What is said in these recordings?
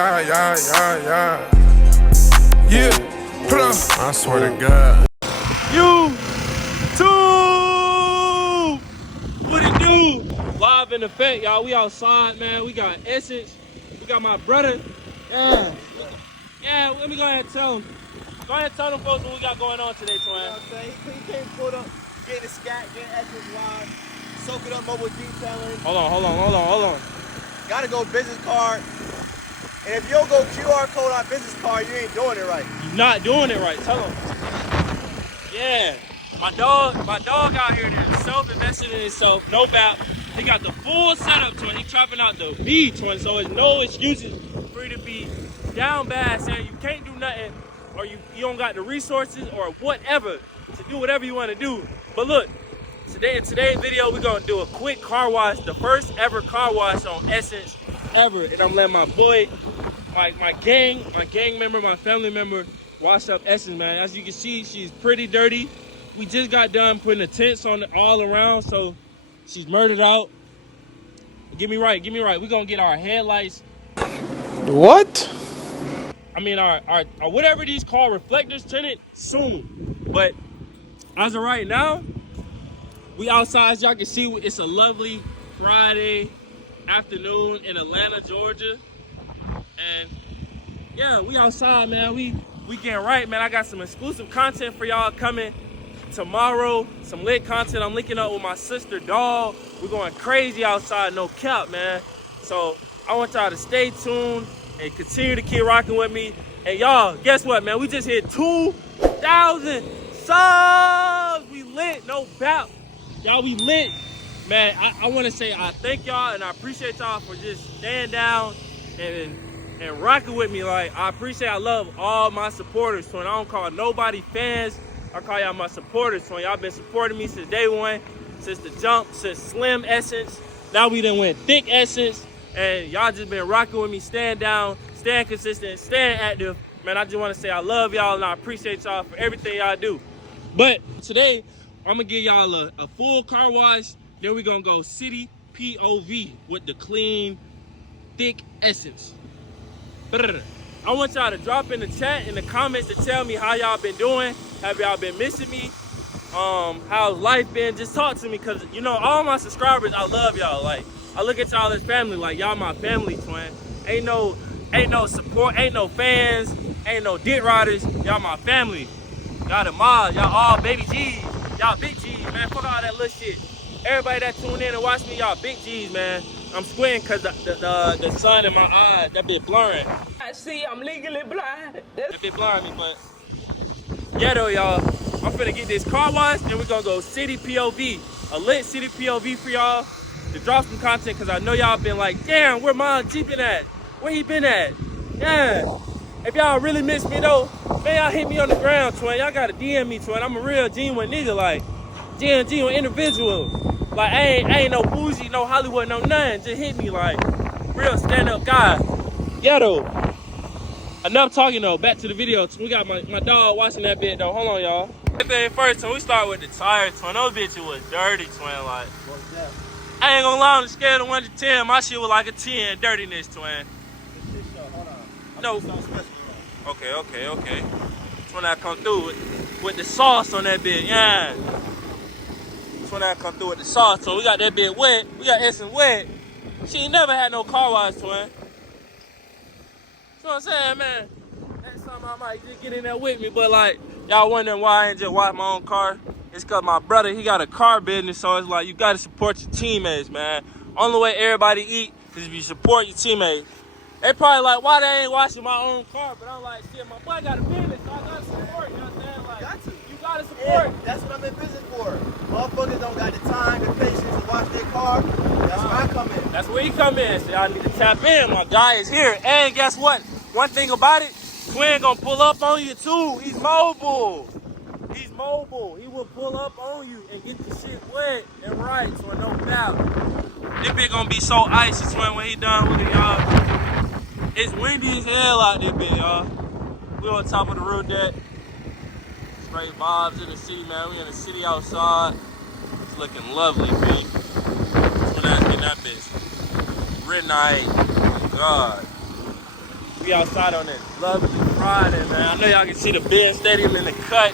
Yeah, put on. I swear to God. YouTube! What it do? Live in effect, y'all. We outside, man. We got Essence. We got my brother. Yeah, let me go ahead and tell him. Go ahead and tell them folks what we got going on today, Twin. You know what I'm saying? He came pulled up, getting the Scat, getting Essence live, soaking up mobile detailing. Hold on. Gotta go business card. And if you don't go QR code on business card, you ain't doing it right. You're not doing it right. Tell him. Yeah. My dog out here that's self-invested in himself, no bap. He got the full setup, Twin. He trapping out the V, Twin. So there's no excuses for you to be down bad saying you can't do nothing or you don't got the resources or whatever to do whatever you want to do. But look, in today's video, we're gonna do a quick car wash, the first ever car wash on Essence ever. And I'm letting my boy, my gang member, my family member, wash up Essence, man. As you can see, she's pretty dirty. We just got done putting the tents on all around, so she's murdered out. Get me right. We're gonna get our headlights. What? I mean, our whatever these car reflectors tinted soon. But as of right now, we outside. As y'all can see, it's a lovely Friday afternoon in Atlanta, Georgia. And yeah, we outside, man. We getting right, man. I got some exclusive content for y'all coming tomorrow. Some lit content. I'm linking up with my sister, dog. We're going crazy outside, no cap, man. So I want y'all to stay tuned and continue to keep rocking with me. And y'all, guess what, man? We just hit 2,000 subs. We lit, no bap. Y'all, we lit. Man, I want to say I thank y'all and I appreciate y'all for just staying down and rocking with me. Like, I love all my supporters. So I don't call nobody fans. I call y'all my supporters. So y'all been supporting me since day one, since the jump, since Slim Essence. Now we done went thick Essence. And y'all just been rocking with me, staying down, staying consistent, staying active. Man, I just want to say I love y'all and I appreciate y'all for everything y'all do. But today, I'm going to give y'all a full car wash. Then we're going to go city POV with the clean, thick Essence. I want y'all to drop in the chat, in the comments, to tell me how y'all been doing. Have y'all been missing me? How's life been? Just talk to me, because, you know, all my subscribers, I love y'all. Like, I look at y'all as family. Like, y'all my family, Twin. Ain't no support, ain't no fans, ain't no dick riders. Y'all my family. Y'all the mods, y'all all baby G's. Y'all big G's, man. Fuck all that little shit. Everybody that tune in and watch me, y'all big G's, man. I'm squinting because the sun in my eyes, that bit blurring. I see, I'm legally blind. That bit blurring me, but yeah though, y'all. I'm finna get this car wash, then we're gonna go city POV. A lit city POV for y'all to drop some content, because I know y'all been like, damn, where my G been at? Where he been at? Yeah. If y'all really miss me though, man, y'all hit me on the ground, Twin. Y'all gotta DM me, Twin. I'm a real genuine nigga, like genuine individual. Like, I ain't no bougie, no Hollywood, no nothing. Just hit me, like, real stand-up guy. Yeah, though. Enough talking, though. Back to the video. We got my dog watching that bit, though. Hold on, y'all. Thing first, when we start with the tires, Twin. Those bitches was dirty, Twin. Like, I ain't gonna lie, on the scale of 1 to 10, my shit was like a 10 dirtiness, Twin. Hold on. No. Okay. When I come through with the sauce on that bit, yeah. When I come through with the sauce, so we got that bit wet. We got Essence wet. She ain't never had no car wash, Twin. So I'm saying, man, next time I might just get in there with me. But like, y'all wondering why I ain't just wash my own car? It's cause my brother, he got a car business, so it's like you gotta support your teammates, man. Only way everybody eat is if you support your teammates. They probably like, why they ain't washing my own car? But I'm like, shit, my boy got a business, so I gotta support, you know what I'm saying? Like, you gotta support. Yeah, that's what I'm in business for. Motherfuckers don't got the time, the patience to wash their car. That's where I come in. That's where he come in. So I need to tap in. My guy is here. And guess what? One thing about it, Twin gonna pull up on you too. He's mobile. He will pull up on you and get the shit wet and right, so no doubt. This bitch gonna be so icy, Twin, when he done with it, y'all. It's windy as hell out there, bitch, y'all. We on top of the roof deck. Straight vibes in the city, man. We in the city outside. It's looking lovely, man. When I get that bitch. Midnight. Oh, God. We outside on this lovely Friday, man. I know y'all can see the Ben Stadium in the cut.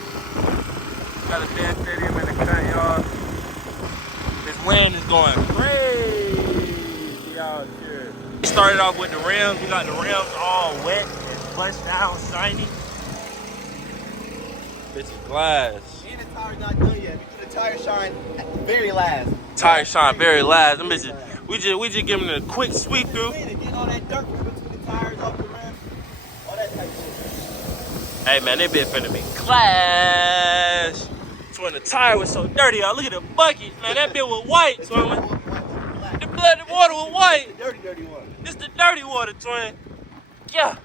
Got the Ben Stadium in the cut, y'all. This wind is going crazy out here. We started off with the rims. We got the rims all wet and bust down, shiny. Bitch is glass. And the tire's not done yet. We do the tire shine at the very last. Tire shine very last. Them bitches, we just give them a quick sweep through. Get all that dirt between the tires, off the rim, all that type of shit. Hey man, they been finna be clash. So when the tire was so dirty, y'all look at the bucket, man. That bit was white, twin. The blood, the water was white. The dirty water. This the dirty water, twin. Yeah.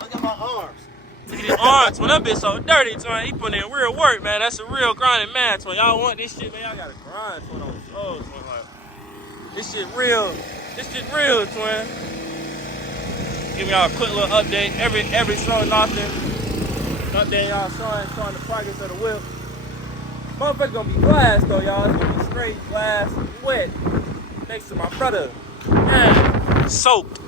Look at my arms. Look at his arms, twin. That bitch so dirty, twin. He put in real work, man. That's a real grinding man, twin. Y'all want this shit, man. Y'all gotta grind, twin, on the toes, twin. Like, this shit real. This shit real, twin. Give y'all a quick little update. Every so often. Update y'all showing the progress of the whip. Motherfucker gonna be glass though, y'all. It's gonna be straight glass, wet. Next to my brother. Man, soaked.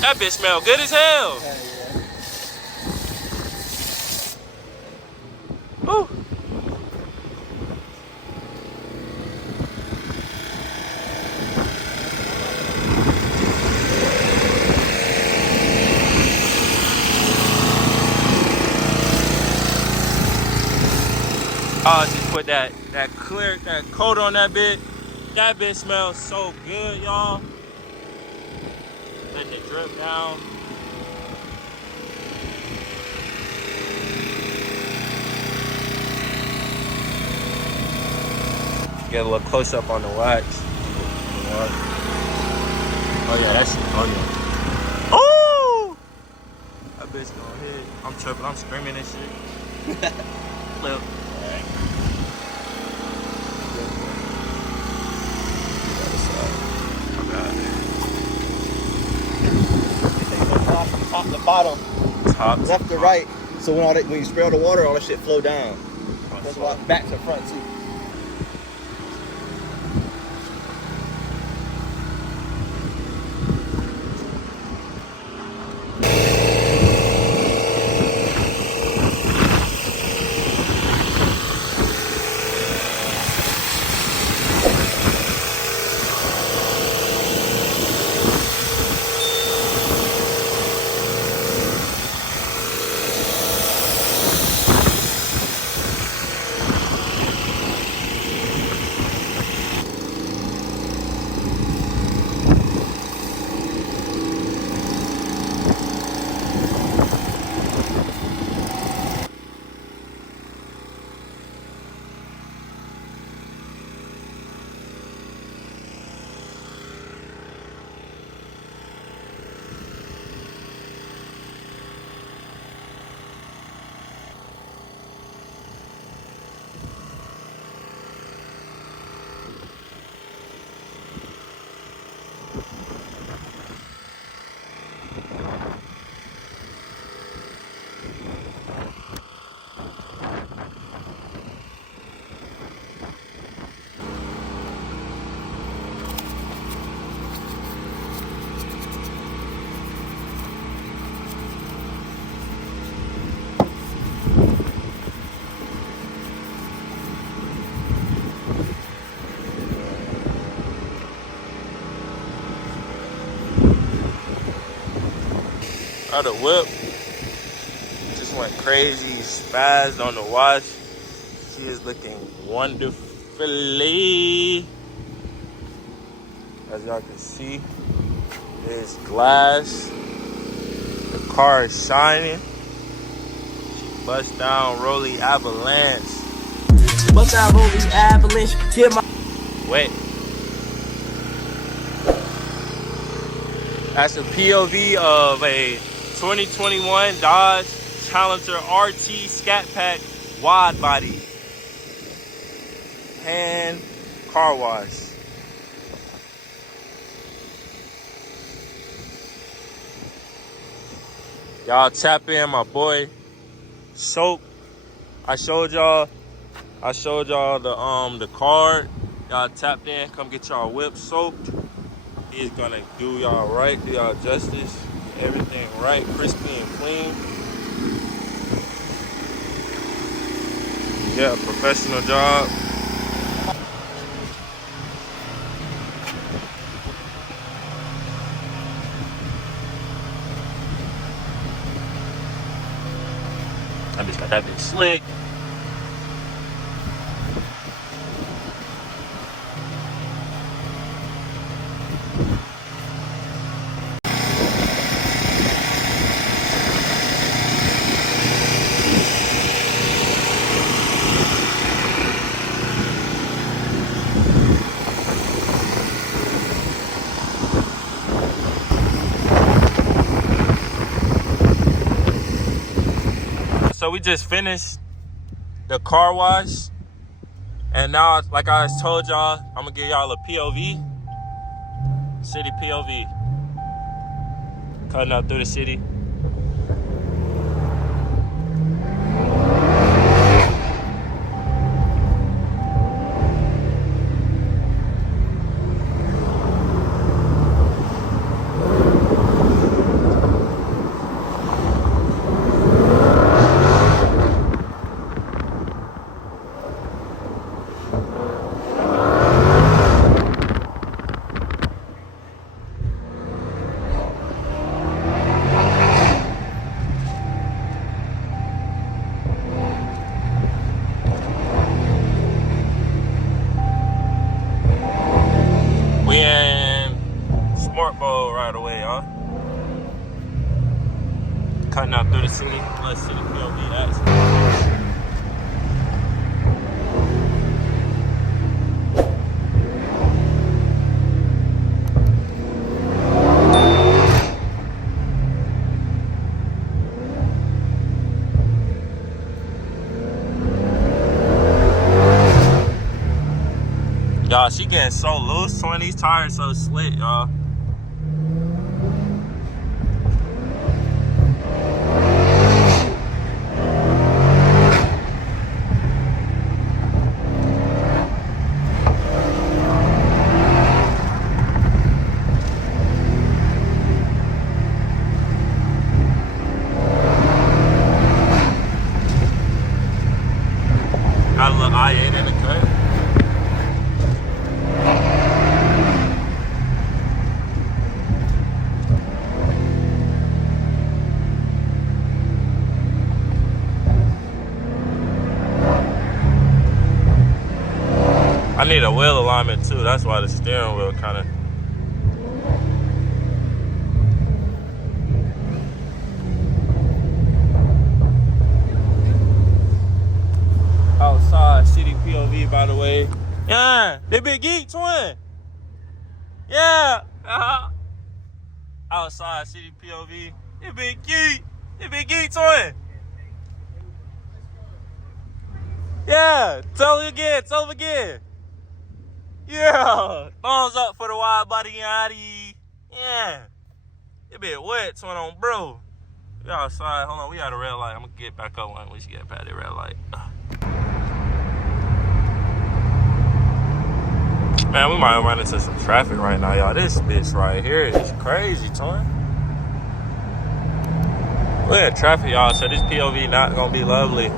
That bitch smell good as hell. Ooh. I just put that coat on that bit. That bit smells so good, y'all. Let it drip down. Get a little close up on the wax. Oh yeah, that's it. Oh yeah. Oh! That bitch gonna hit. I'm tripping. I'm screaming and shit. Flip. Top to bottom, Top left to right. So when you spray all the water, all that shit flow down. That's why back to front too. Other whip just went crazy, spazzed on the watch. She is looking wonderfully. As y'all can see, there's glass. The car is shining. She bust down Rolly Avalanche. Bust down Rolly Avalanche. Get my Wait. That's a POV of a 2021 Dodge Challenger RT Scatpack Widebody hand car wash. Y'all tap in my boy Soap. I showed y'all the card. Y'all tapped in, come get y'all whip soaked. He's gonna do y'all right, do y'all justice, everything right, crispy and clean. Yeah, professional job. I just got that bitch slick. So we just finished the car wash, and now, like I told y'all, I'm gonna give y'all a POV, city POV, cutting up through the city. We in sport mode right away, huh? Cutting up through the city. Let's see the POV action. Y'all, she getting so loose. 20s tires so slick, y'all. Got a little I-8 in the cut. I need a wheel alignment too. That's why the steering wheel kind of. Outside city POV, by the way. Yeah, they big geek twin. Yeah. Outside city POV. They big geek. They big geek twin. Yeah. Tell him again. Tell him again. Yeah, thumbs up for the wide body yachty. Yeah, it been wet, twin on bro. We outside. Hold on, we at a red light. I'm gonna get back up when we should get past the red light. Man, we might run into some traffic right now, y'all. This bitch right here is crazy, twin. Look at traffic, y'all. So this POV not gonna be lovely.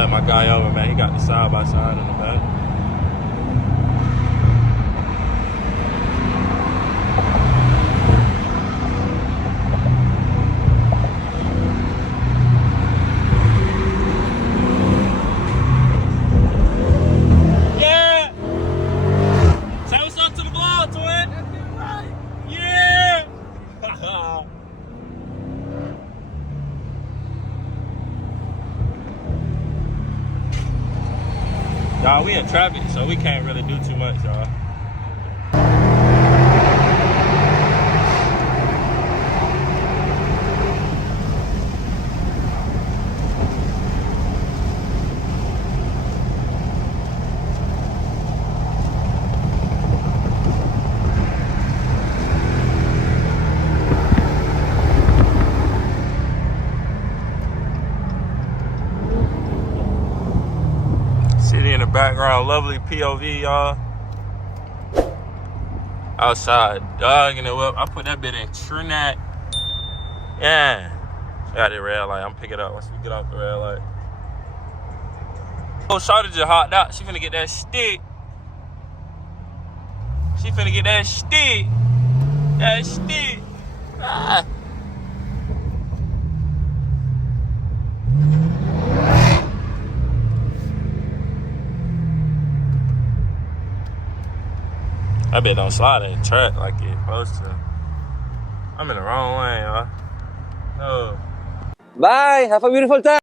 let my guy over, man. He got the side by side in the back. Yeah! Say what's up to the vlog, twin. That's it, right? Yeah! Y'all, we in traffic, so we can't really do too much, y'all. City in the background, lovely POV, y'all. Outside, dogging it up. I put that bit in Trinidad. Yeah. Got the red light. I'm picking it up once we get off the red light. Oh, shawty just hopped out. She finna get that stick. She finna get that stick. That stick. Ah. That bit don't slide in the track like it's supposed to. I'm in the wrong lane, y'all. Oh. Bye. Have a beautiful time.